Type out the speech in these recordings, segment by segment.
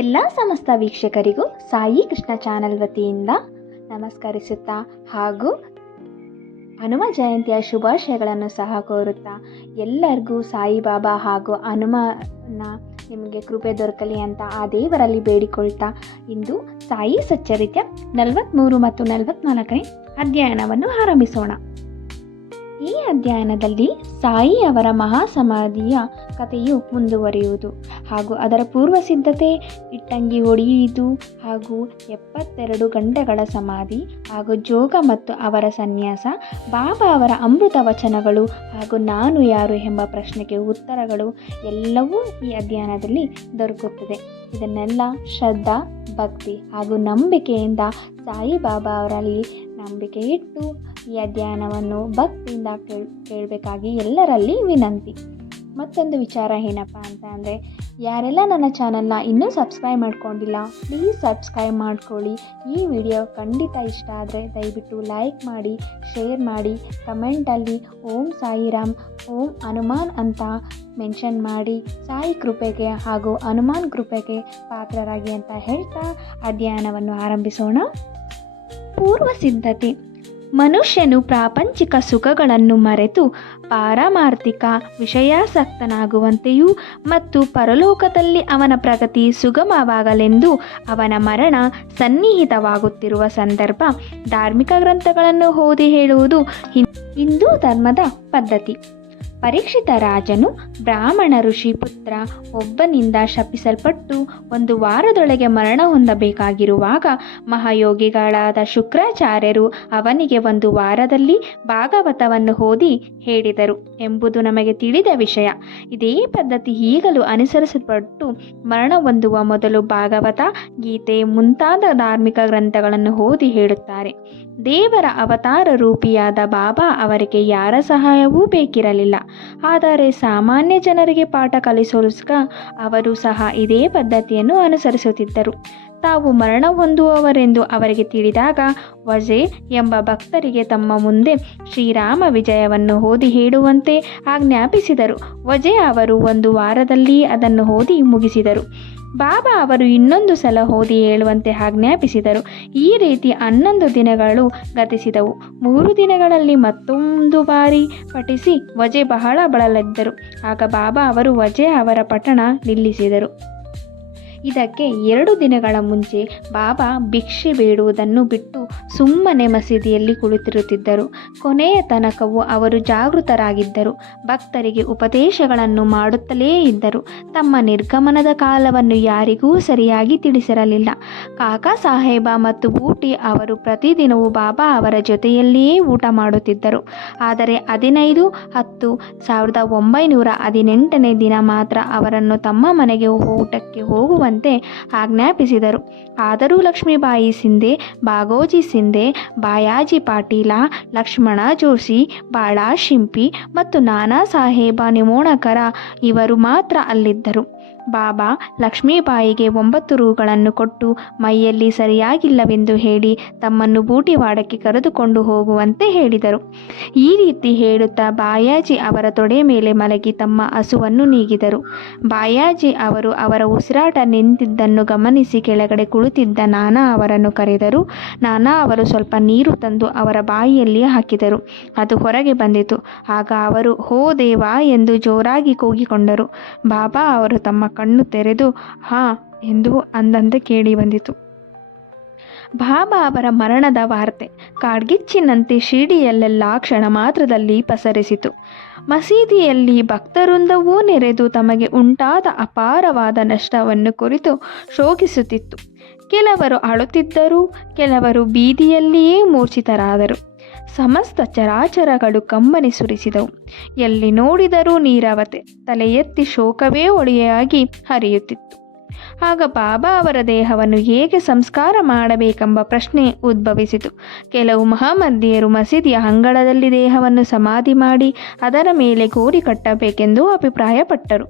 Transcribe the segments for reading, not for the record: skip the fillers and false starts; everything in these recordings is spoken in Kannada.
ಎಲ್ಲ ಸಮಸ್ತ ವೀಕ್ಷಕರಿಗೂ ಸಾಯಿ ಕೃಷ್ಣ ಚಾನಲ್ ವತಿಯಿಂದ ನಮಸ್ಕರಿಸುತ್ತಾ ಹಾಗೂ ಹನುಮ ಜಯಂತಿಯ ಶುಭಾಶಯಗಳನ್ನು ಸಹ ಕೋರುತ್ತಾ ಎಲ್ಲರಿಗೂ ಸಾಯಿಬಾಬಾ ಹಾಗೂ ಹನುಮನ ನಿಮಗೆ ಕೃಪೆ ದೊರಕಲಿ ಅಂತ ಆ ದೇವರಲ್ಲಿ ಬೇಡಿಕೊಳ್ತಾ ಇಂದು ಸಾಯಿ ಸಚ್ಚರಿತ್ಯ 43 ಮತ್ತು 44ನೇ ಅಧ್ಯಯನವನ್ನು ಆರಂಭಿಸೋಣ. ಈ ಅಧ್ಯಯನದಲ್ಲಿ ಸಾಯಿ ಅವರ ಮಹಾಸಮಾಧಿಯ ಕಥೆಯು ಮುಂದುವರಿಯುವುದು ಹಾಗೂ ಅದರ ಪೂರ್ವ ಸಿದ್ಧತೆ, ಇಟ್ಟಂಗಿ ಹೊಡೆಯುವುದು ಹಾಗೂ 72 ಗಂಟೆಗಳ ಸಮಾಧಿ ಹಾಗೂ ಜೋಗ ಮತ್ತು ಅವರ ಸನ್ಯಾಸ, ಬಾಬಾ ಅವರ ಅಮೃತ ವಚನಗಳು ಹಾಗೂ ನಾನು ಯಾರು ಎಂಬ ಪ್ರಶ್ನೆಗೆ ಉತ್ತರಗಳು ಎಲ್ಲವೂ ಈ ಅಧ್ಯಯನದಲ್ಲಿ ದೊರಕುತ್ತದೆ. ಇದನ್ನೆಲ್ಲ ಶ್ರದ್ಧಾ, ಭಕ್ತಿ ಹಾಗೂ ನಂಬಿಕೆಯಿಂದ ಸಾಯಿಬಾಬಾ ಅವರಲ್ಲಿ ನಂಬಿಕೆ ಇಟ್ಟು ಈ ಅಧ್ಯಯನವನ್ನು ಭಕ್ತಿಯಿಂದ ಕೇಳಬೇಕಾಗಿ ಎಲ್ಲರಲ್ಲಿ ವಿನಂತಿ. ಮತ್ತೊಂದು ವಿಚಾರ ಏನಪ್ಪ ಅಂತ ಅಂದರೆ, ಯಾರೆಲ್ಲ ನನ್ನ ಚಾನಲ್ನ ಇನ್ನೂ ಸಬ್ಸ್ಕ್ರೈಬ್ ಮಾಡ್ಕೊಂಡಿಲ್ಲ ಪ್ಲೀಸ್ ಸಬ್ಸ್ಕ್ರೈಬ್ ಮಾಡ್ಕೊಳ್ಳಿ. ಈ ವಿಡಿಯೋ ಖಂಡಿತ ಇಷ್ಟ ಆದರೆ ದಯವಿಟ್ಟು ಲೈಕ್ ಮಾಡಿ, ಶೇರ್ ಮಾಡಿ, ಕಮೆಂಟಲ್ಲಿ ಓಂ ಸಾಯಿರಾಮ್, ಓಂ ಹನುಮಾನ್ ಅಂತ ಮೆನ್ಷನ್ ಮಾಡಿ ಸಾಯಿ ಕೃಪೆಗೆ ಹಾಗೂ ಹನುಮಾನ್ ಕೃಪೆಗೆ ಪಾತ್ರರಾಗಿ ಅಂತ ಹೇಳ್ತಾ ಅಧ್ಯಯನವನ್ನು ಆರಂಭಿಸೋಣ. ಪೂರ್ವ ಸಿದ್ಧತೆ. ಮನುಷ್ಯನು ಪ್ರಾಪಂಚಿಕ ಸುಖಗಳನ್ನು ಮರೆತು ಪಾರಮಾರ್ಥಿಕ ವಿಷಯಾಸಕ್ತನಾಗುವಂತೆಯೂ ಮತ್ತು ಪರಲೋಕದಲ್ಲಿ ಅವನ ಪ್ರಗತಿ ಸುಗಮವಾಗಲೆಂದು ಅವನ ಮರಣ ಸನ್ನಿಹಿತವಾಗುತ್ತಿರುವ ಸಂದರ್ಭ ಧಾರ್ಮಿಕ ಗ್ರಂಥಗಳನ್ನು ಓದಿ ಹೇಳುವುದು ಹಿಂದೂ ಧರ್ಮದ ಪದ್ಧತಿ. ಪರೀಕ್ಷಿತ ರಾಜನು ಬ್ರಾಹ್ಮಣ ಋಷಿ ಪುತ್ರ ಒಬ್ಬನಿಂದ ಶಪಿಸಲ್ಪಟ್ಟು 1 ವಾರದೊಳಗೆ ಮರಣ ಹೊಂದಬೇಕಾಗಿರುವಾಗ ಮಹಾಯೋಗಿಗಳಾದ ಶುಕ್ರಾಚಾರ್ಯರು ಅವನಿಗೆ 1 ವಾರದಲ್ಲಿ ಭಾಗವತವನ್ನು ಓದಿ ಹೇಳಿದರು ಎಂಬುದು ನಮಗೆ ತಿಳಿದ ವಿಷಯ. ಇದೇ ಪದ್ಧತಿ ಈಗಲೂ ಅನುಸರಿಸಲ್ಪಟ್ಟು ಮರಣ ಹೊಂದುವ ಮೊದಲು ಭಾಗವತ, ಗೀತೆ ಮುಂತಾದ ಧಾರ್ಮಿಕ ಗ್ರಂಥಗಳನ್ನು ಓದಿ ಹೇಳುತ್ತಾರೆ. ದೇವರ ಅವತಾರ ರೂಪಿಯಾದ ಬಾಬಾ ಅವರಿಗೆ ಯಾರ ಸಹಾಯವೂ ಬೇಕಿರಲಿಲ್ಲ. ಆದರೆ ಸಾಮಾನ್ಯ ಜನರಿಗೆ ಪಾಠ ಕಲಿಸೋಸ್ಕ ಅವರು ಸಹ ಇದೇ ಪದ್ಧತಿಯನ್ನು ಅನುಸರಿಸುತ್ತಿದ್ದರು. ತಾವು ಮರಣ ಹೊಂದುವವರೆಂದು ಅವರಿಗೆ ತಿಳಿದಾಗ ವಜೆ ಎಂಬ ಭಕ್ತರಿಗೆ ತಮ್ಮ ಮುಂದೆ ಶ್ರೀರಾಮ ವಿಜಯವನ್ನು ಓದಿ ಹೇಳುವಂತೆ ಆಜ್ಞಾಪಿಸಿದರು. ವಜೆ ಅವರು 1 ವಾರದಲ್ಲಿ ಅದನ್ನು ಓದಿ ಮುಗಿಸಿದರು. ಬಾಬಾ ಅವರು ಇನ್ನೊಂದು ಸಲ ಓದಿ ಹೇಳುವಂತೆ ಆಜ್ಞಾಪಿಸಿದರು. ಈ ರೀತಿ 11 ದಿನಗಳು ಗತಿಸಿದವು. 3 ದಿನಗಳಲ್ಲಿ ಮತ್ತೊಂದು ಬಾರಿ ಪಠಿಸಿ ವಜೆ ಬಹಳ ಬಳಲಿದ್ದರು. ಆಗ ಬಾಬಾ ಅವರು ವಜೆ ಅವರ ಪಠಣ ನಿಲ್ಲಿಸಿದರು. ಇದಕ್ಕೆ 2 ದಿನಗಳ ಮುಂಚೆ ಬಾಬಾ ಭಿಕ್ಷೆ ಬೇಡುವುದನ್ನು ಬಿಟ್ಟು ಸುಮ್ಮನೆ ಮಸೀದಿಯಲ್ಲಿ ಕುಳಿತಿರುತ್ತಿದ್ದರು. ಕೊನೆಯ ತನಕವೂ ಅವರು ಜಾಗೃತರಾಗಿದ್ದರು. ಭಕ್ತರಿಗೆ ಉಪದೇಶಗಳನ್ನು ಮಾಡುತ್ತಲೇ ಇದ್ದರು. ತಮ್ಮ ನಿರ್ಗಮನದ ಕಾಲವನ್ನು ಯಾರಿಗೂ ಸರಿಯಾಗಿ ತಿಳಿಸಿರಲಿಲ್ಲ. ಕಾಕಾ ಸಾಹೇಬ ಮತ್ತು ಬೂಟಿ ಅವರು ಪ್ರತಿದಿನವೂ ಬಾಬಾ ಅವರ ಜೊತೆಯಲ್ಲಿಯೇ ಊಟ ಮಾಡುತ್ತಿದ್ದರು. ಆದರೆ 15/10/1918ನೇ ದಿನ ಮಾತ್ರ ಅವರನ್ನು ತಮ್ಮ ಮನೆಗೆ ಊಟಕ್ಕೆ ಹೋಗುವಂತೆ ಆಜ್ಞಾಪಿಸಿದರು. ಆದರೂ ಲಕ್ಷ್ಮೀಬಾಯಿ ಸಿಂಧೆ, ಬಾಗೋಜಿ ಸಿಂಧೆ, ಬಾಯಾಜಿ ಪಾಟೀಲ, ಲಕ್ಷ್ಮಣ ಜೋಶಿ, ಬಾಳಾ ಶಿಂಪಿ ಮತ್ತು ನಾನಾ ಸಾಹೇಬ ನಿಮೋಣಕರ ಇವರು ಮಾತ್ರ ಅಲ್ಲಿದ್ದರು. ಬಾಬಾ ಲಕ್ಷ್ಮೀಬಾಯಿಗೆ 9 ರೂಗಳನ್ನು ಕೊಟ್ಟು ಮೈಯಲ್ಲಿ ಸರಿಯಾಗಿಲ್ಲವೆಂದು ಹೇಳಿ ತಮ್ಮನ್ನು ಬೂಟಿವಾಡಕ್ಕೆ ಕರೆದುಕೊಂಡು ಹೋಗುವಂತೆ ಹೇಳಿದರು. ಈ ರೀತಿ ಹೇಳುತ್ತಾ ಬಾಯಾಜಿ ಅವರ ತೊಡೆ ಮೇಲೆ ಮಲಗಿ ತಮ್ಮ ಹಸುವನ್ನು ನೀಗಿದರು. ಬಾಯಾಜಿ ಅವರು ಅವರ ಉಸಿರಾಟ ನಿಂತಿದ್ದನ್ನು ಗಮನಿಸಿ ಕೆಳಗಡೆ ಕುಳಿತಿದ್ದ ನಾನಾ ಅವರನ್ನು ಕರೆದರು. ನಾನಾ ಅವರು ಸ್ವಲ್ಪ ನೀರು ತಂದು ಅವರ ಬಾಯಿಯಲ್ಲಿ ಹಾಕಿದರು. ಅದು ಹೊರಗೆ ಬಂದಿತು. ಆಗ ಅವರು ಹೋ ದೇವಾ ಎಂದು ಜೋರಾಗಿ ಕೂಗಿಕೊಂಡರು. ಬಾಬಾ ಅವರು ತಮ್ಮ ಕಣ್ಣು ತೆರೆದು ಹಾ ಎಂದು ಅಂದಂತೆ ಕೇಳಿ ಬಂದಿತು. ಬಾಬಾ ಅವರ ಮರಣದ ವಾರ್ತೆ ಕಾಡ್ಗಿಚ್ಚಿನಂತೆ ಶಿರಡಿಯಲ್ಲೆಲ್ಲ ಕ್ಷಣ ಮಾತ್ರದಲ್ಲಿ ಪಸರಿಸಿತು. ಮಸೀದಿಯಲ್ಲಿ ಭಕ್ತವೃಂದವೂ ನೆರೆದು ತಮಗೆ ಉಂಟಾದ ಅಪಾರವಾದ ನಷ್ಟವನ್ನು ಕುರಿತು ಶೋಕಿಸುತ್ತಿತ್ತು. ಕೆಲವರು ಅಳುತ್ತಿದ್ದರು, ಕೆಲವರು ಬೀದಿಯಲ್ಲಿಯೇ ಮೂರ್ಛಿತರಾದರು. ಸಮಸ್ತ ಚರಾಚರಗಳು ಕಂಬನಿ ಸುರಿಸಿದವು. ಎಲ್ಲಿ ನೋಡಿದರೂ ನೀರವತೆ, ತಲೆ ಎತ್ತಿ ಶೋಕವೇ ಹೊಳೆಯಾಗಿ ಹರಿಯುತ್ತಿತ್ತು. ಆಗ ಬಾಬಾ ಅವರ ದೇಹವನ್ನು ಹೇಗೆ ಸಂಸ್ಕಾರ ಮಾಡಬೇಕೆಂಬ ಪ್ರಶ್ನೆ ಉದ್ಭವಿಸಿತು. ಕೆಲವು ಮಹಾಮಂದಿಯರು ಮಸೀದಿಯ ಅಂಗಳದಲ್ಲಿ ದೇಹವನ್ನು ಸಮಾಧಿ ಮಾಡಿ ಅದರ ಮೇಲೆ ಗೋರಿ ಕಟ್ಟಬೇಕೆಂದು ಅಭಿಪ್ರಾಯಪಟ್ಟರು.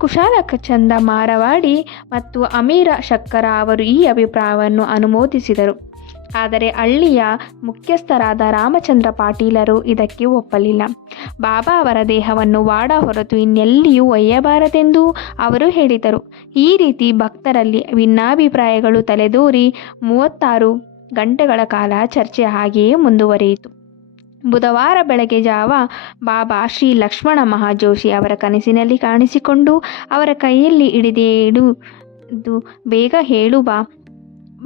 ಕುಶಾಲಚಂದ ಮಾರವಾಡಿ ಮತ್ತು ಅಮೀರ ಶಕ್ಕರ ಅವರು ಈ ಅಭಿಪ್ರಾಯವನ್ನು ಅನುಮೋದಿಸಿದರು. ಆದರೆ ಹಳ್ಳಿಯ ಮುಖ್ಯಸ್ಥರಾದ ರಾಮಚಂದ್ರ ಪಾಟೀಲರು ಇದಕ್ಕೆ ಒಪ್ಪಲಿಲ್ಲ. ಬಾಬಾ ಅವರ ದೇಹವನ್ನು ವಾಡ ಹೊರತು ಇನ್ನೆಲ್ಲಿಯೂ ಒಯ್ಯಬಾರದೆಂದು ಅವರು ಹೇಳಿದರು. ಈ ರೀತಿ ಭಕ್ತರಲ್ಲಿ ಭಿನ್ನಾಭಿಪ್ರಾಯಗಳು ತಲೆದೋರಿ 36 ಗಂಟೆಗಳ ಕಾಲ ಚರ್ಚೆ ಹಾಗೆಯೇ ಮುಂದುವರಿಯಿತು. ಬುಧವಾರ ಬೆಳಗ್ಗೆ ಜಾವ ಬಾಬಾ ಶ್ರೀ ಲಕ್ಷ್ಮಣ ಮಹಾಜೋಶಿ ಅವರ ಕನಸಿನಲ್ಲಿ ಕಾಣಿಸಿಕೊಂಡು ಅವರ ಕೈಯಲ್ಲಿ ಹಿಡಿದು ಬೇಗ ಹೇಳು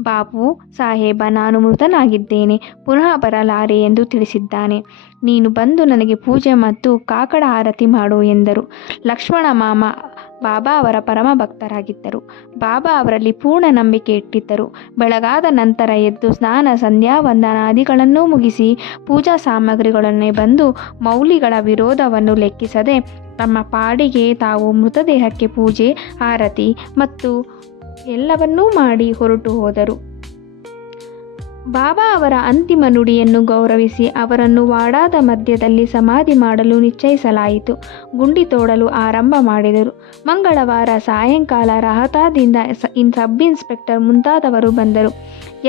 ಬಾಬು ಸಾಹೇಬ, ನಾನು ಮೃತನಾಗಿದ್ದೇನೆ, ಪುನಃ ಬರಲಾರೆ ಎಂದು ತಿಳಿಸಿದ್ದಾನೆ. ನೀನು ಬಂದು ನನಗೆ ಪೂಜೆ ಮತ್ತು ಕಾಕಡ ಆರತಿ ಮಾಡು ಎಂದರು. ಲಕ್ಷ್ಮಣ ಮಾಮ ಬಾಬಾ ಅವರ ಪರಮ ಭಕ್ತರಾಗಿದ್ದರು. ಬಾಬಾ ಅವರಲ್ಲಿ ಪೂರ್ಣ ನಂಬಿಕೆ ಇಟ್ಟಿದ್ದರು. ಬೆಳಗಾದ ನಂತರ ಎದ್ದು ಸ್ನಾನ ಸಂಧ್ಯಾ ವಂದನಾದಿಗಳನ್ನು ಮುಗಿಸಿ ಪೂಜಾ ಸಾಮಗ್ರಿಗಳನ್ನೇ ಬಂದು ಮೌಲಿಗಳ ವಿರೋಧವನ್ನು ಲೆಕ್ಕಿಸದೆ ತಮ್ಮ ಪಾಡಿಗೆ ತಾವು ಮೃತದೇಹಕ್ಕೆ ಪೂಜೆ ಆರತಿ ಮತ್ತು ಎಲ್ಲವನ್ನೂ ಮಾಡಿ ಹೊರಟು ಹೋದರು. ಬಾಬಾ ಅವರ ಅಂತಿಮ ನುಡಿಯನ್ನು ಗೌರವಿಸಿ ಅವರನ್ನು ವಾಡಾದ ಮಧ್ಯದಲ್ಲಿ ಸಮಾಧಿ ಮಾಡಲು ನಿಶ್ಚಯಿಸಲಾಯಿತು. ಗುಂಡಿ ತೋಡಲು ಆರಂಭ ಮಾಡಿದರು. ಮಂಗಳವಾರ ಸಾಯಂಕಾಲ ರಹತಾದಿಂದ ಸಬ್ ಇನ್ಸ್ಪೆಕ್ಟರ್ ಮುಂತಾದವರು ಬಂದರು.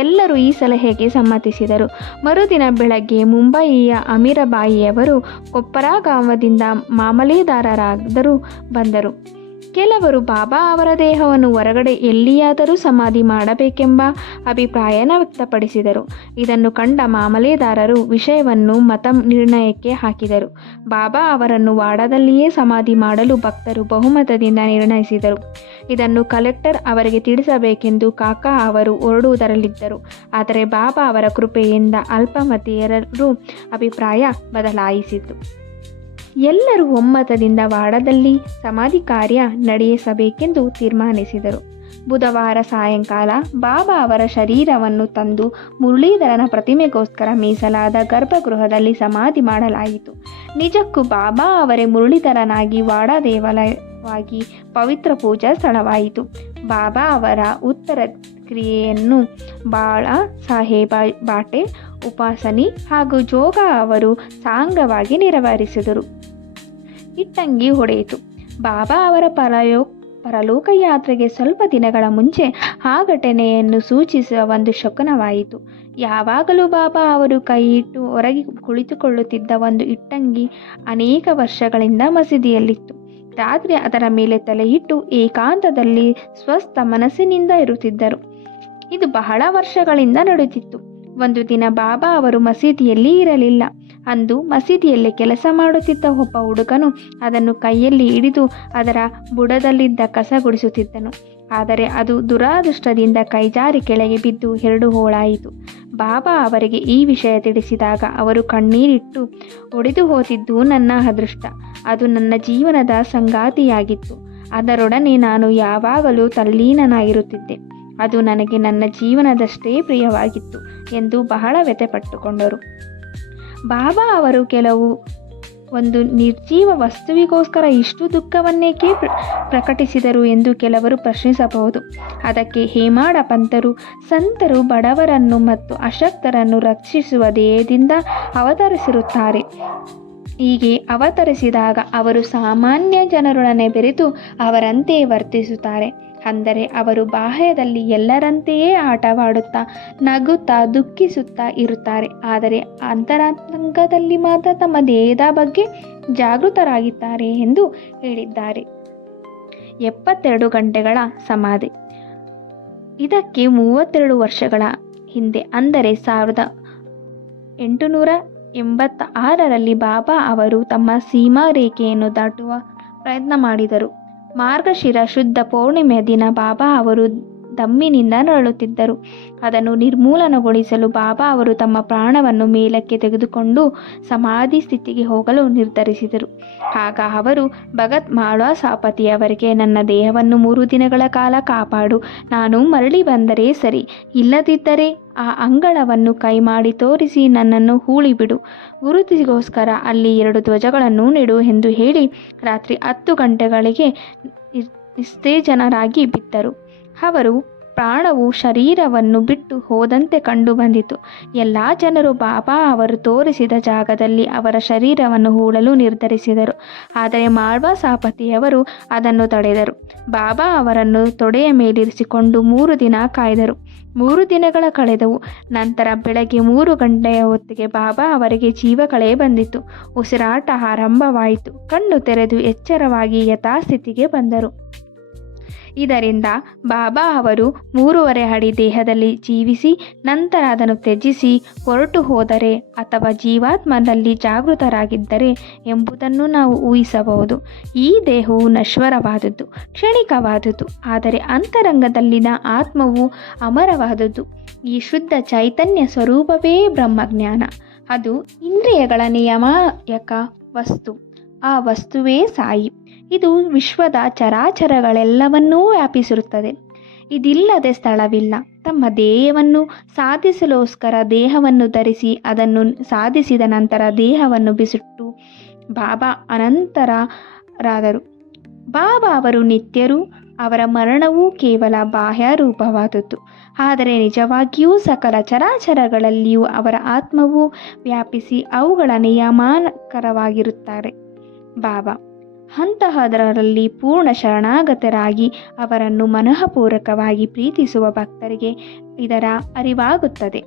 ಎಲ್ಲರೂ ಈ ಸಲಹೆಗೆ ಸಮ್ಮತಿಸಿದರು. ಮರುದಿನ ಬೆಳಗ್ಗೆ ಮುಂಬಯಿಯ ಅಮೀರಬಾಯಿಯವರು ಕೊಪ್ಪರಗಾಂವದಿಂದ ಮಾಮಲೆದಾರರಾದರು ಬಂದರು. ಕೆಲವರು ಬಾಬಾ ಅವರ ದೇಹವನ್ನು ಹೊರಗಡೆ ಎಲ್ಲಿಯಾದರೂ ಸಮಾಧಿ ಮಾಡಬೇಕೆಂಬ ಅಭಿಪ್ರಾಯನ ವ್ಯಕ್ತಪಡಿಸಿದರು. ಇದನ್ನು ಕಂಡ ಮಾಮಲೆದಾರರು ವಿಷಯವನ್ನು ಮತ ನಿರ್ಣಯಕ್ಕೆ ಹಾಕಿದರು. ಬಾಬಾ ಅವರನ್ನು ವಾಡದಲ್ಲಿಯೇ ಸಮಾಧಿ ಮಾಡಲು ಭಕ್ತರು ಬಹುಮತದಿಂದ ನಿರ್ಣಯಿಸಿದರು. ಇದನ್ನು ಕಲೆಕ್ಟರ್ ಅವರಿಗೆ ತಿಳಿಸಬೇಕೆಂದು ಕಾಕಾ ಅವರು ಹೊರಡುವುದರಲ್ಲಿದ್ದರು. ಆದರೆ ಬಾಬಾ ಅವರ ಕೃಪೆಯಿಂದ ಅಲ್ಪಮತೀಯರು ಅಭಿಪ್ರಾಯ ಬದಲಾಯಿಸಿತು. ಎಲ್ಲರೂ ಒಮ್ಮತದಿಂದ ವಾಡದಲ್ಲಿ ಸಮಾಧಿ ಕಾರ್ಯ ನಡೆಸಬೇಕೆಂದು ತೀರ್ಮಾನಿಸಿದರು. ಬುಧವಾರ ಸಾಯಂಕಾಲ ಬಾಬಾ ಅವರ ಶರೀರವನ್ನು ತಂದು ಮುರಳೀಧರನ ಪ್ರತಿಮೆಗೋಸ್ಕರ ಮೀಸಲಾದ ಗರ್ಭಗೃಹದಲ್ಲಿ ಸಮಾಧಿ ಮಾಡಲಾಯಿತು. ನಿಜಕ್ಕೂ ಬಾಬಾ ಅವರೇ ಮುರಳೀಧರನಾಗಿ ವಾಡ ದೇವಾಲಯವಾಗಿ ಪವಿತ್ರ ಪೂಜಾ ಸ್ಥಳವಾಯಿತು. ಬಾಬಾ ಅವರ ಉತ್ತರ ಕ್ರಿಯೆಯನ್ನು ಬಾಳಾ ಸಾಹೇಬ ಬಾಟೆ, ಉಪಾಸನಿ ಹಾಗೂ ಜೋಗ ಅವರು ಸಾಂಗವಾಗಿ ನೆರವೇರಿಸಿದರು. ಇಟ್ಟಂಗಿ ಹೊಡೆಯಿತು. ಬಾಬಾ ಅವರ ಪರಲೋಕ ಯಾತ್ರೆಗೆ ಸ್ವಲ್ಪ ದಿನಗಳ ಮುಂಚೆ ಆ ಘಟನೆಯನ್ನು ಸೂಚಿಸುವ ಒಂದು ಶಕುನವಾಯಿತು. ಯಾವಾಗಲೂ ಬಾಬಾ ಅವರು ಕೈ ಇಟ್ಟು ಹೊರಗೆ ಕುಳಿತುಕೊಳ್ಳುತ್ತಿದ್ದ ಒಂದು ಇಟ್ಟಂಗಿ ಅನೇಕ ವರ್ಷಗಳಿಂದ ಮಸೀದಿಯಲ್ಲಿತ್ತು. ರಾತ್ರಿ ಅದರ ಮೇಲೆ ತಲೆಯಿಟ್ಟು ಏಕಾಂತದಲ್ಲಿ ಸ್ವಸ್ಥ ಮನಸ್ಸಿನಿಂದ ಇರುತ್ತಿದ್ದರು. ಇದು ಬಹಳ ವರ್ಷಗಳಿಂದ ನಡೆಯುತ್ತಿತ್ತು. ಒಂದು ದಿನ ಬಾಬಾ ಅವರು ಮಸೀದಿಯಲ್ಲಿ ಇರಲಿಲ್ಲ. ಅಂದು ಮಸೀದಿಯಲ್ಲಿ ಕೆಲಸ ಮಾಡುತ್ತಿದ್ದ ಒಬ್ಬ ಹುಡುಗನು ಅದನ್ನು ಕೈಯಲ್ಲಿ ಹಿಡಿದು ಅದರ ಬುಡದಲ್ಲಿದ್ದ ಕಸ ಗುಡಿಸುತ್ತಿದ್ದನು. ಆದರೆ ಅದು ದುರಾದೃಷ್ಟದಿಂದ ಕೈಜಾರಿ ಕೆಳಗೆ ಬಿದ್ದು 2 ಹೋಳಾಯಿತು. ಬಾಬಾ ಅವರಿಗೆ ಈ ವಿಷಯ ತಿಳಿಸಿದಾಗ ಅವರು ಕಣ್ಣೀರಿಟ್ಟು, ಒಡೆದು ಹೋದಿದ್ದು ನನ್ನ ಅದೃಷ್ಟ, ಅದು ನನ್ನ ಜೀವನದ ಸಂಗಾತಿಯಾಗಿತ್ತು, ಅದರೊಡನೆ ನಾನು ಯಾವಾಗಲೂ ತಲ್ಲೀನನಾಗಿರುತ್ತಿದ್ದೆ, ಅದು ನನಗೆ ನನ್ನ ಜೀವನದಷ್ಟೇ ಪ್ರಿಯವಾಗಿತ್ತು ಎಂದು ಬಹಳ ವ್ಯಥೆಪಟ್ಟುಕೊಂಡರು. ಬಾಬಾ ಅವರು ಒಂದು ನಿರ್ಜೀವ ವಸ್ತುವಿಗೋಸ್ಕರ ಇಷ್ಟು ದುಃಖವನ್ನೇಕೆ ಪ್ರಕಟಿಸಿದರು ಎಂದು ಕೆಲವರು ಪ್ರಶ್ನಿಸಬಹುದು. ಅದಕ್ಕೆ ಹೇಮಾಡ ಪಂತರು, ಸಂತರು ಬಡವರನ್ನು ಮತ್ತು ಅಶಕ್ತರನ್ನು ರಕ್ಷಿಸುವ ಧ್ಯೇಯದಿಂದ ಅವತರಿಸಿರುತ್ತಾರೆ. ಹೀಗೆ ಅವತರಿಸಿದಾಗ ಅವರು ಸಾಮಾನ್ಯ ಜನರೊಡನೆ ಬೆರೆತು ಅವರಂತೆಯೇ ವರ್ತಿಸುತ್ತಾರೆ. ಅಂದರೆ ಅವರು ಬಾಹ್ಯದಲ್ಲಿ ಎಲ್ಲರಂತೆಯೇ ಆಟವಾಡುತ್ತಾ, ನಗುತ್ತಾ, ದುಃಖಿಸುತ್ತಾ ಇರುತ್ತಾರೆ. ಆದರೆ ಅಂತರಂಗದಲ್ಲಿ ಮಾತ್ರ ತಮ್ಮ ಧ್ಯೇಯದ ಬಗ್ಗೆ ಜಾಗೃತರಾಗಿದ್ದಾರೆ ಎಂದು ಹೇಳಿದ್ದಾರೆ. 72 ಗಂಟೆಗಳ ಸಮಾಧಿ. ಇದಕ್ಕೆ 32 ವರ್ಷಗಳ ಹಿಂದೆ ಅಂದರೆ 1886ರಲ್ಲಿ ಬಾಬಾ ಅವರು ತಮ್ಮ ಸೀಮಾ ರೇಖೆಯನ್ನು ದಾಟುವ ಪ್ರಯತ್ನ ಮಾಡಿದರು. ಮಾರ್ಗಶಿರ ಶುದ್ಧ ಪೌರ್ಣಿಮೆಯ ದಿನ ಬಾಬಾ ಅವರು ದಮ್ಮಿನಿಂದ ನರಳುತ್ತಿದ್ದರು. ಅದನ್ನು ನಿರ್ಮೂಲನಗೊಳಿಸಲು ಬಾಬಾ ಅವರು ತಮ್ಮ ಪ್ರಾಣವನ್ನು ಮೇಲಕ್ಕೆ ತೆಗೆದುಕೊಂಡು ಸಮಾಧಿ ಸ್ಥಿತಿಗೆ ಹೋಗಲು ನಿರ್ಧರಿಸಿದರು. ಆಗ ಅವರು ಭಗತ್ ಮಾಳ್ವಾ ಸಾಪತಿಯವರಿಗೆ, ನನ್ನ ದೇಹವನ್ನು 3 ದಿನಗಳ ಕಾಲ ಕಾಪಾಡು, ನಾನು ಮರಳಿ ಬಂದರೆ ಸರಿ, ಇಲ್ಲದಿದ್ದರೆ ಆ ಅಂಗಳವನ್ನು ಕೈ ಮಾಡಿ ತೋರಿಸಿ ನನ್ನನ್ನು ಹೂಳಿಬಿಡು, ಗುರುತಿಗೋಸ್ಕರ ಅಲ್ಲಿ 2 ಧ್ವಜಗಳನ್ನು ನೆಡು ಎಂದು ಹೇಳಿ ರಾತ್ರಿ 10 ಗಂಟೆಗಳಿಗೆ ನಿಸ್ತೇಜನರಾಗಿ ಬಿದ್ದರು. ಅವರು ಪ್ರಾಣವು ಶರೀರವನ್ನು ಬಿಟ್ಟು ಹೋದಂತೆ ಕಂಡುಬಂದಿತು. ಎಲ್ಲ ಜನರು ಬಾಬಾ ಅವರು ತೋರಿಸಿದ ಜಾಗದಲ್ಲಿ ಅವರ ಶರೀರವನ್ನು ಹೂಳಲು ನಿರ್ಧರಿಸಿದರು. ಆದರೆ ಮಾಳ್ವಾ ಸಾಪತಿಯವರು ಅದನ್ನು ತಡೆದರು. ಬಾಬಾ ಅವರನ್ನು ತೊಡೆಯ ಮೇಲಿರಿಸಿಕೊಂಡು 3 ದಿನ ಕಾಯ್ದರು. 3 ದಿನಗಳ ಕಳೆದವು. ನಂತರ ಬೆಳಗ್ಗೆ 3 ಗಂಟೆಯ ಹೊತ್ತಿಗೆ ಬಾಬಾ ಅವರಿಗೆ ಜೀವಕಳೆ ಬಂದಿತು. ಉಸಿರಾಟ ಆರಂಭವಾಯಿತು. ಕಣ್ಣು ತೆರೆದು ಎಚ್ಚರವಾಗಿ ಯಥಾಸ್ಥಿತಿಗೆ ಬಂದರು. ಇದರಿಂದ ಬಾಬಾ ಅವರು 3.5 ಅಡಿ ದೇಹದಲ್ಲಿ ಜೀವಿಸಿ ನಂತರ ಅದನ್ನು ತ್ಯಜಿಸಿ ಹೊರಟು ಹೋದರೆ ಅಥವಾ ಜೀವಾತ್ಮನಲ್ಲಿ ಜಾಗೃತರಾಗಿದ್ದರೆ ಎಂಬುದನ್ನು ನಾವು ಊಹಿಸಬಹುದು. ಈ ದೇಹವು ನಶ್ವರವಾದದ್ದು, ಕ್ಷಣಿಕವಾದದ್ದು. ಆದರೆ ಅಂತರಂಗದಲ್ಲಿನ ಆತ್ಮವು ಅಮರವಾದದ್ದು. ಈ ಶುದ್ಧ ಚೈತನ್ಯ ಸ್ವರೂಪವೇ ಬ್ರಹ್ಮಜ್ಞಾನ. ಅದು ಇಂದ್ರಿಯಗಳ ನಿಯಾಮಕ ವಸ್ತು. ಆ ವಸ್ತುವೇ ಸಾಯಿ. ಇದು ವಿಶ್ವದ ಚರಾಚರಗಳೆಲ್ಲವನ್ನೂ ವ್ಯಾಪಿಸಿರುತ್ತದೆ. ಇದಿಲ್ಲದೆ ಸ್ಥಳವಿಲ್ಲ. ತಮ್ಮ ಧ್ಯೇಯವನ್ನು ಸಾಧಿಸಲೋಸ್ಕರ ದೇಹವನ್ನು ಧರಿಸಿ ಅದನ್ನು ಸಾಧಿಸಿದ ನಂತರ ದೇಹವನ್ನು ಬಿಸಿಟ್ಟು ಬಾಬಾ ಅನಂತರಾದರು. ಬಾಬಾ ಅವರು ನಿತ್ಯರು. ಅವರ ಮರಣವೂ ಕೇವಲ ಬಾಹ್ಯ ರೂಪವಾದದ್ದು. ಆದರೆ ನಿಜವಾಗಿಯೂ ಸಕಲ ಚರಾಚರಗಳಲ್ಲಿಯೂ ಅವರ ಆತ್ಮವು ವ್ಯಾಪಿಸಿ ಅವುಗಳ ನಿಯಮನಕರವಾಗಿರುತ್ತಾರೆ. ಬಾಬಾ ಅಂತಹದರಲ್ಲಿ ಪೂರ್ಣ ಶರಣಾಗತರಾಗಿ ಅವರನ್ನು ಮನಃಪೂರ್ವಕವಾಗಿ ಪ್ರೀತಿಸುವ ಭಕ್ತರಿಗೆ ಇದರ ಅರಿವಾಗುತ್ತದೆ.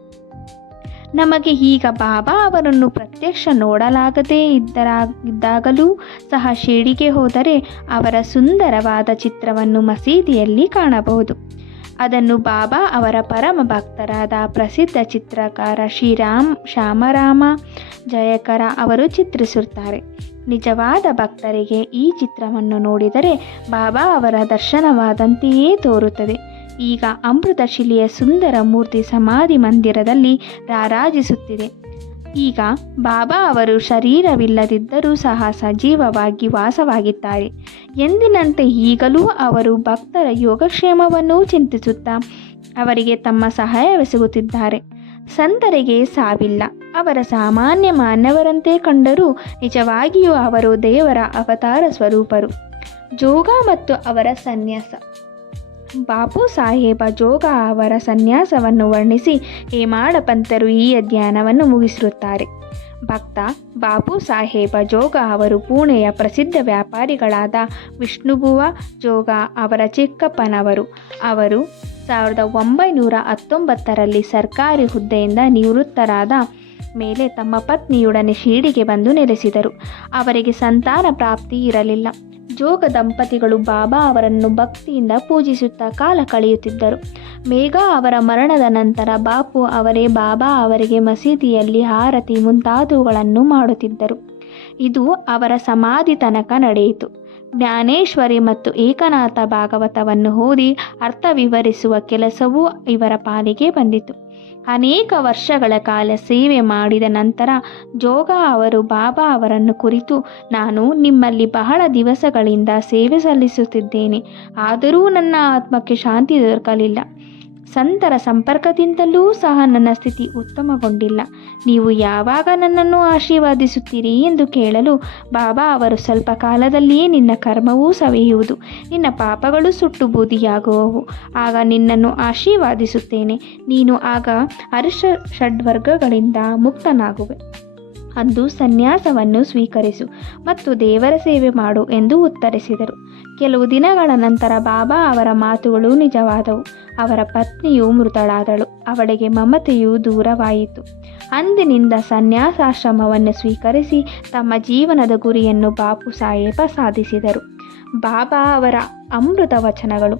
ನಮಗೆ ಈಗ ಬಾಬಾ ಅವರನ್ನು ಪ್ರತ್ಯಕ್ಷ ನೋಡಲಾಗದೇ ಇದ್ದಾಗಲೂ ಸಹ ಶಿರ್ಡಿಗೆ ಹೋದರೆ ಅವರ ಸುಂದರವಾದ ಚಿತ್ರವನ್ನು ಮಸೀದಿಯಲ್ಲಿ ಕಾಣಬಹುದು. ಅದನ್ನು ಬಾಬಾ ಅವರ ಪರಮ ಭಕ್ತರಾದ ಪ್ರಸಿದ್ಧ ಚಿತ್ರಕಾರ ಶ್ಯಾಮರಾಮ ಜಯಕರ ಅವರು ಚಿತ್ರಿಸುತ್ತಾರೆ. ನಿಜವಾದ ಭಕ್ತರಿಗೆ ಈ ಚಿತ್ರವನ್ನು ನೋಡಿದರೆ ಬಾಬಾ ಅವರ ದರ್ಶನವಾದಂತೆಯೇ ತೋರುತ್ತದೆ. ಈಗ ಅಮೃತಶಿಲೆಯ ಸುಂದರ ಮೂರ್ತಿ ಸಮಾಧಿ ಮಂದಿರದಲ್ಲಿ ರಾರಾಜಿಸುತ್ತಿದೆ. ಈಗ ಬಾಬಾ ಅವರು ಶರೀರವಿಲ್ಲದಿದ್ದರೂ ಸಹ ಸಜೀವವಾಗಿ ವಾಸವಾಗಿದ್ದಾರೆ. ಎಂದಿನಂತೆ ಈಗಲೂ ಅವರು ಭಕ್ತರ ಯೋಗಕ್ಷೇಮವನ್ನೂ ಚಿಂತಿಸುತ್ತಾ ಅವರಿಗೆ ತಮ್ಮ ಸಹಾಯವೆಸಗುತ್ತಿದ್ದಾರೆ. ಸಂತರಿಗೆ ಸಾವಿಲ್ಲ. ಅವರ ಸಾಮಾನ್ಯ ಮಾನವರಂತೆ ಕಂಡರೂ ನಿಜವಾಗಿಯೂ ಅವರು ದೇವರ ಅವತಾರ ಸ್ವರೂಪರು. ಜೋಗ ಮತ್ತು ಅವರ ಸನ್ಯಾಸ. ಬಾಪು ಸಾಹೇಬ ಜೋಗ ಅವರ ಸನ್ಯಾಸವನ್ನು ವರ್ಣಿಸಿ ಹೇಮಾಡ ಪಂತರು ಈ ಅಧ್ಯಯನವನ್ನು ಮುಗಿಸಿರುತ್ತಾರೆ. ಭಕ್ತ ಬಾಪು ಸಾಹೇಬ ಜೋಗ ಅವರು ಪುಣೆಯ ಪ್ರಸಿದ್ಧ ವ್ಯಾಪಾರಿಗಳಾದ ವಿಷ್ಣುಬುವ ಜೋಗ ಅವರ ಚಿಕ್ಕಪ್ಪನವರು. ಅವರು 1919ರಲ್ಲಿ ಸರ್ಕಾರಿ ಹುದ್ದೆಯಿಂದ ನಿವೃತ್ತರಾದ ಮೇಲೆ ತಮ್ಮ ಪತ್ನಿಯೊಡನೆ ಶಿರ್ಡಿಗೆ ಬಂದು ನೆಲೆಸಿದರು. ಅವರಿಗೆ ಸಂತಾನ ಪ್ರಾಪ್ತಿ ಇರಲಿಲ್ಲ. ಜೋಗ ದಂಪತಿಗಳು ಬಾಬಾ ಅವರನ್ನು ಭಕ್ತಿಯಿಂದ ಪೂಜಿಸುತ್ತಾ ಕಾಲ ಕಳೆಯುತ್ತಿದ್ದರು. ಮೇಘ ಅವರ ಮರಣದ ನಂತರ ಬಾಪು ಅವರೇ ಬಾಬಾ ಅವರಿಗೆ ಮಸೀದಿಯಲ್ಲಿ ಆರತಿ ಮುಂತಾದವುಗಳನ್ನು ಮಾಡುತ್ತಿದ್ದರು. ಇದು ಅವರ ಸಮಾಧಿ ತನಕ ನಡೆಯಿತು. ಜ್ಞಾನೇಶ್ವರಿ ಮತ್ತು ಏಕನಾಥ ಭಾಗವತವನ್ನು ಓದಿ ಅರ್ಥ ವಿವರಿಸುವ ಕೆಲಸವೂ ಇವರ ಪಾಲಿಗೆ ಬಂದಿತು. ಅನೇಕ ವರ್ಷಗಳ ಕಾಲ ಸೇವೆ ಮಾಡಿದ ನಂತರ ಜೋಗ ಅವರು ಬಾಬಾ ಅವರನ್ನು ಕುರಿತು, ನಾನು ನಿಮ್ಮಲ್ಲಿ ಬಹಳ ದಿವಸಗಳಿಂದ ಸೇವೆ ಸಲ್ಲಿಸುತ್ತಿದ್ದೇನೆ, ಆದರೂ ನನ್ನ ಆತ್ಮಕ್ಕೆ ಶಾಂತಿ ದೊರಕಲಿಲ್ಲ. ಸಂತರ ಸಂಪರ್ಕದಿಂದಲೂ ಸಹ ನನ್ನ ಸ್ಥಿತಿ ಉತ್ತಮಗೊಂಡಿಲ್ಲ. ನೀವು ಯಾವಾಗ ನನ್ನನ್ನು ಆಶೀರ್ವಾದಿಸುತ್ತೀರಿ ಎಂದು ಕೇಳಲು ಬಾಬಾ ಅವರು, ಸ್ವಲ್ಪ ಕಾಲದಲ್ಲಿಯೇ ನಿನ್ನ ಕರ್ಮವೂ ಸವೆಯುವುದು, ನಿನ್ನ ಪಾಪಗಳು ಸುಟ್ಟು ಬೂದಿಯಾಗುವವು. ಆಗ ನಿನ್ನನ್ನು ಆಶೀರ್ವಾದಿಸುತ್ತೇನೆ. ನೀನು ಆಗ ಷಡ್ವರ್ಗಗಳಿಂದ ಮುಕ್ತನಾಗುವೆ. ಅಂದು ಸನ್ಯಾಸವನ್ನು ಸ್ವೀಕರಿಸು ಮತ್ತು ದೇವರ ಸೇವೆ ಮಾಡು ಎಂದು ಉತ್ತರಿಸಿದರು. ಕೆಲವು ದಿನಗಳ ನಂತರ ಬಾಬಾ ಅವರ ಮಾತುಗಳು ನಿಜವಾದವು. ಅವರ ಪತ್ನಿಯು ಮೃತಳಾದಳು. ಅವಳಿಗೆ ಮಮತೆಯು ದೂರವಾಯಿತು. ಅಂದಿನಿಂದ ಸನ್ಯಾಸಾಶ್ರಮವನ್ನು ಸ್ವೀಕರಿಸಿ ತಮ್ಮ ಜೀವನದ ಗುರಿಯನ್ನು ಬಾಪು ಸಾಹೇಬ ಸಾಧಿಸಿದರು. ಬಾಬಾ ಅವರ ಅಮೃತ ವಚನಗಳು.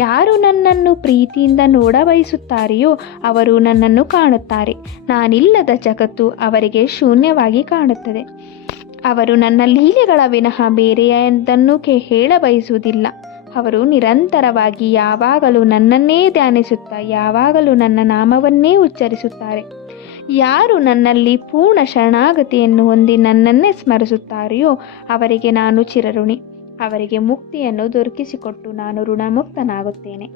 ಯಾರು ನನ್ನನ್ನು ಪ್ರೀತಿಯಿಂದ ನೋಡಬಯಸುತ್ತಾರೆಯೋ ಅವರು ನನ್ನನ್ನು ಕಾಣುತ್ತಾರೆ. ನಾನಿಲ್ಲದ ಜಗತ್ತು ಅವರಿಗೆ ಶೂನ್ಯವಾಗಿ ಕಾಣುತ್ತದೆ. ಅವರು ನನ್ನ ಲೀಲೆಗಳ ವಿನಃ ಬೇರೆಯದನ್ನು ಹೇಳಬಯಸುವುದಿಲ್ಲ. ಅವರು ನಿರಂತರವಾಗಿ ಯಾವಾಗಲೂ ನನ್ನನ್ನೇ ಧ್ಯಾನಿಸುತ್ತಾ ಯಾವಾಗಲೂ ನನ್ನ ನಾಮವನ್ನೇ ಉಚ್ಚರಿಸುತ್ತಾರೆ. ಯಾರು ನನ್ನಲ್ಲಿ ಪೂರ್ಣ ಶರಣಾಗತಿಯನ್ನು ಹೊಂದಿ ನನ್ನನ್ನೇ ಸ್ಮರಿಸುತ್ತಾರೆಯೋ ಅವರಿಗೆ ನಾನು ಚಿರಋಣಿ. ಅವರಿಗೆ ಮುಕ್ತಿಯನ್ನು ದೊರಕಿಸಿಕೊಟ್ಟು ನಾನು ಋಣಮುಕ್ತನಾಗುತ್ತೇನೆ.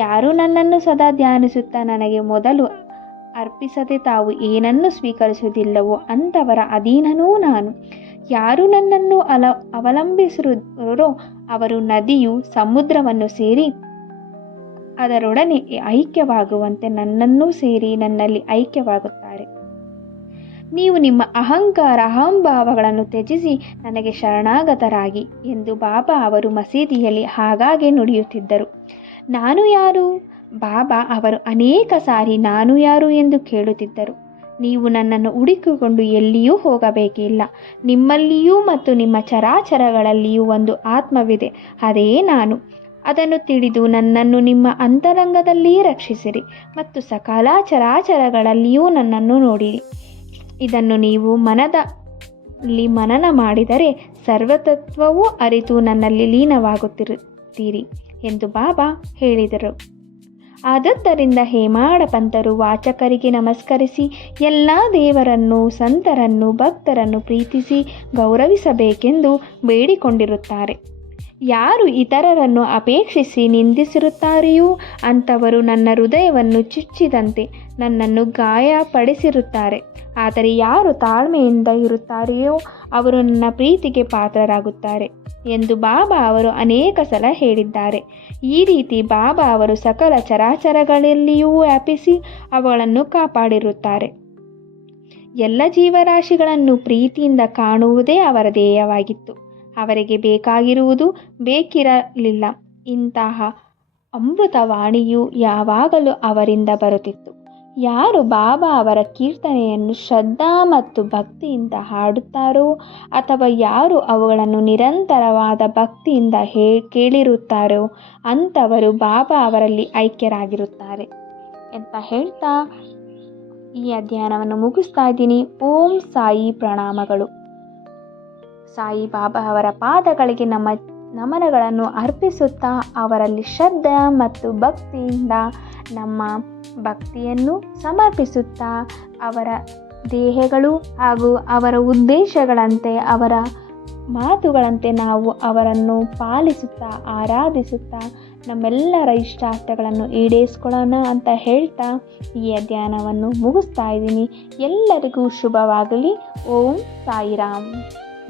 ಯಾರು ನನ್ನನ್ನು ಸದಾ ಧ್ಯಾನಿಸುತ್ತಾ ನನಗೆ ಮೊದಲು ಅರ್ಪಿಸದೆ ತಾವು ಏನನ್ನು ಸ್ವೀಕರಿಸುವುದಿಲ್ಲವೋ ಅಂಥವರ ಅಧೀನನೂ ನಾನು. ಯಾರು ನನ್ನನ್ನು ಅವಲಂಬಿಸಿರುವರೋ ಅವರು ನದಿಯು ಸಮುದ್ರವನ್ನು ಸೇರಿ ಅದರೊಡನೆ ಐಕ್ಯವಾಗುವಂತೆ ನನ್ನನ್ನೂ ಸೇರಿ ನನ್ನಲ್ಲಿ ಐಕ್ಯವಾಗುತ್ತಾರೆ. ನೀವು ನಿಮ್ಮ ಅಹಂಭಾವಗಳನ್ನು ತ್ಯಜಿಸಿ ನನಗೆ ಶರಣಾಗತರಾಗಿ ಎಂದು ಬಾಬಾ ಅವರು ಮಸೀದಿಯಲ್ಲಿ ಆಗಾಗ್ಗೆ ನುಡಿಯುತ್ತಿದ್ದರು. ನಾನು ಯಾರು? ಬಾಬಾ ಅವರು ಅನೇಕ ಸಾರಿ ನಾನು ಯಾರು ಎಂದು ಕೇಳುತ್ತಿದ್ದರು. ನೀವು ನನ್ನನ್ನು ಹುಡುಕಿಕೊಂಡು ಎಲ್ಲಿಯೂ ಹೋಗಬೇಕಿಲ್ಲ. ನಿಮ್ಮಲ್ಲಿಯೂ ಮತ್ತು ನಿಮ್ಮ ಚರಾಚರಗಳಲ್ಲಿಯೂ ಒಂದು ಆತ್ಮವಿದೆ, ಅದೇ ನಾನು. ಅದನ್ನು ತಿಳಿದು ನನ್ನನ್ನು ನಿಮ್ಮ ಅಂತರಂಗದಲ್ಲಿ ರಕ್ಷಿಸಿರಿ ಮತ್ತು ಸಕಲ ಚರಾಚರಗಳಲ್ಲಿಯೂ ನನ್ನನ್ನು ನೋಡಿರಿ. ಇದನ್ನು ನೀವು ಮನದಲ್ಲಿ ಮನನ ಮಾಡಿದರೆ ಸರ್ವತತ್ವವೂ ಅರಿತು ನನ್ನಲ್ಲಿ ಲೀನವಾಗುತ್ತೀರಿ ಎಂದು ಬಾಬಾ ಹೇಳಿದರು. ಆದದ್ದರಿಂದ ಹೇಮಾಡ ಪಂತರು ವಾಚಕರಿಗೆ ನಮಸ್ಕರಿಸಿ ಎಲ್ಲ ದೇವರನ್ನು, ಸಂತರನ್ನು, ಭಕ್ತರನ್ನು ಪ್ರೀತಿಸಿ ಗೌರವಿಸಬೇಕೆಂದು ಬೇಡಿಕೊಂಡಿರುತ್ತಾರೆ. ಯಾರು ಇತರರನ್ನು ಅಪೇಕ್ಷಿಸಿ ನಿಂದಿಸಿರುತ್ತಾರೆಯೋ ಅಂಥವರು ನನ್ನ ಹೃದಯವನ್ನು ಚುಚ್ಚಿದಂತೆ ನನ್ನನ್ನು ಗಾಯಪಡಿಸಿರುತ್ತಾರೆ. ಆದರೆ ಯಾರು ತಾಳ್ಮೆಯಿಂದ ಇರುತ್ತಾರೆಯೋ ಅವರು ನನ್ನ ಪ್ರೀತಿಗೆ ಪಾತ್ರರಾಗುತ್ತಾರೆ ಎಂದು ಬಾಬಾ ಅವರು ಅನೇಕ ಸಲ ಹೇಳಿದ್ದಾರೆ. ಈ ರೀತಿ ಬಾಬಾ ಅವರು ಸಕಲ ಚರಾಚರಗಳಲ್ಲಿಯೂ ವ್ಯಾಪಿಸಿ ಅವುಗಳನ್ನು ಕಾಪಾಡಿರುತ್ತಾರೆ. ಎಲ್ಲ ಜೀವರಾಶಿಗಳನ್ನು ಪ್ರೀತಿಯಿಂದ ಕಾಣುವುದೇ ಅವರ ಧ್ಯೇಯವಾಗಿತ್ತು. ಅವರಿಗೆ ಬೇಕಾಗಿರುವುದು ಬೇಕಿರಲಿಲ್ಲ. ಇಂತಹ ಅಮೃತವಾಣಿಯು ಯಾವಾಗಲೂ ಅವರಿಂದ ಬರುತ್ತಿತ್ತು. ಯಾರು ಬಾಬಾ ಅವರ ಕೀರ್ತನೆಯನ್ನು ಶ್ರದ್ಧಾ ಮತ್ತು ಭಕ್ತಿಯಿಂದ ಹಾಡುತ್ತಾರೋ ಅಥವಾ ಯಾರು ಅವುಗಳನ್ನು ನಿರಂತರವಾದ ಭಕ್ತಿಯಿಂದ ಕೇಳಿರುತ್ತಾರೋ ಅಂಥವರು ಬಾಬಾ ಅವರಲ್ಲಿ ಐಕ್ಯರಾಗಿರುತ್ತಾರೆ ಅಂತ ಹೇಳ್ತಾ ಈ ಅಧ್ಯಯನವನ್ನು ಮುಗಿಸ್ತಾ ಇದ್ದೀನಿ. ಓಂ ಸಾಯಿ ಪ್ರಣಾಮಗಳು. ಸಾಯಿ ಬಾಬಾ ಅವರ ಪಾದಗಳಿಗೆ ನಮ್ಮ ನಮನಗಳನ್ನು ಅರ್ಪಿಸುತ್ತಾ ಅವರಲ್ಲಿ ಶ್ರದ್ಧೆ ಮತ್ತು ಭಕ್ತಿಯಿಂದ ನಮ್ಮ ಭಕ್ತಿಯನ್ನು ಸಮರ್ಪಿಸುತ್ತಾ ಅವರ ದೇಹಗಳು ಹಾಗೂ ಅವರ ಉದ್ದೇಶಗಳಂತೆ ಅವರ ಮಾತುಗಳಂತೆ ನಾವು ಅವರನ್ನು ಪಾಲಿಸುತ್ತಾ ಆರಾಧಿಸುತ್ತಾ ನಮ್ಮೆಲ್ಲರ ಇಷ್ಟಾರ್ಥಗಳನ್ನು ಈಡೇರಿಸ್ಕೊಳ್ಳೋಣ ಅಂತ ಹೇಳ್ತಾ ಈ ಅಧ್ಯಯನವನ್ನು ಮುಗಿಸ್ತಾ ಇದ್ದೀನಿ. ಎಲ್ಲರಿಗೂ ಶುಭವಾಗಲಿ. ಓಂ ಸಾಯಿರಾಮ್.